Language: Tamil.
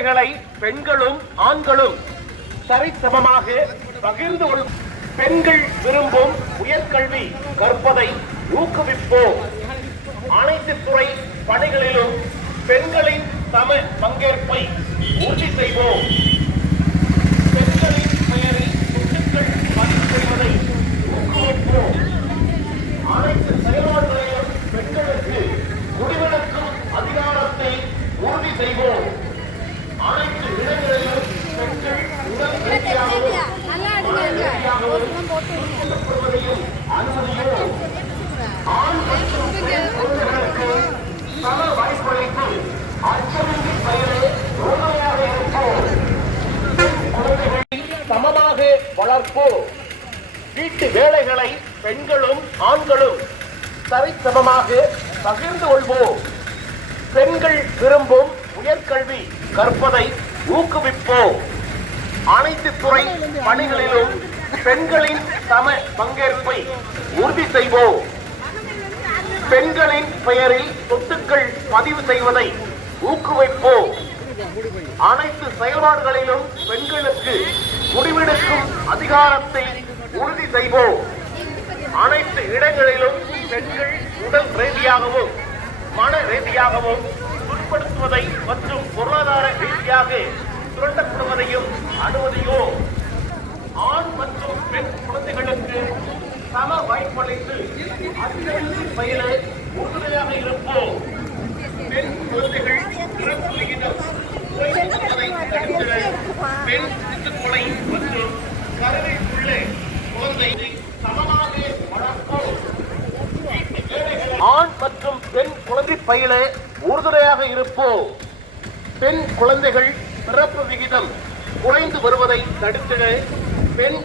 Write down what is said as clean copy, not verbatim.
வேலைகளை பெண்களும் ஆண்களும் சரிசமமாக பகிர்ந்து கொள்ளும். பெண்கள் விரும்பும் உயர்கல்வி கற்பதை ஊக்குவிப்போம். அனைத்து துறை பணிகளிலும் பெண்களின் சம பங்கேற்பை உறுதி செய்வோம். பெண்களின் பெயரில் சொத்துக்கள் பதிவு செய்வதை ஊக்குவிப்போம். அனைத்து செயல்பாடுகளையும் பெண்களுக்கு முடிவெடுக்கும் அதிகாரத்தை உறுதி செய்வோம். அனைத்து இடங்களிலும் பெண்கள் உடல் ரீதியாகவும் அனுமதியும் ஆண் மற்றும் பெண் குழந்தைகளுக்கு சம வாய்ப்பளித்து அச்சமின்றி பயிரை உறுதியாக இருப்போம். குழந்தைகளை சமமாக வளர்ப்போம். வீட்டு வேலைகளை பெண்களும் ஆண்களும் சரிசமமாக பகிர்ந்து கொள்வோம். பெண்கள் விரும்பும் உயர்கல்வி கற்பதை ஊக்குவிப்போம். அனைத்து துறை பணிகளிலும் பெண்களின் சம பங்கேற்பை உறுதி செய்வோம். பெண்களின் பெயரில் சொத்துக்கள் பதிவு செய்வதை ஊக்குவிப்போம். அனைத்து செயல்பாடுகளிலும் பெண்களுக்கு முடிவெடுக்கும் அதிகாரத்தை உறுதி செய்வோம். அனைத்து இடங்களிலும் பெண்கள் உடல் ரீதியாகவும் மன ரீதியாகவும் துன்படுத்துவதை மற்றும் பொருளாதார ரீதியாக சுரண்டப்படுவதையும் அனுமதியோம். ஆண் மற்றும் பெண் குழந்தைகளுக்கு சம வாய்ப்பளித்து அச்சமின்றி பயில உறுதுணையாக இருப்போம். பெண் குழந்தைகள் இறப்பு விகிதம் குறைந்திருப்பதை தடுத்திட பெண் சிசுக்கொலை மற்றும் கருவில் உள்ள குழந்தை சமமாக வளர்ப்போம். ஆண் மற்றும் பெண் குழந்தை பயில உறுதுணையாக இருப்போம். பெண் குழந்தைகள் பிறப்பு விகிதம் குறைந்து வருவதை தடுத்திட பெண்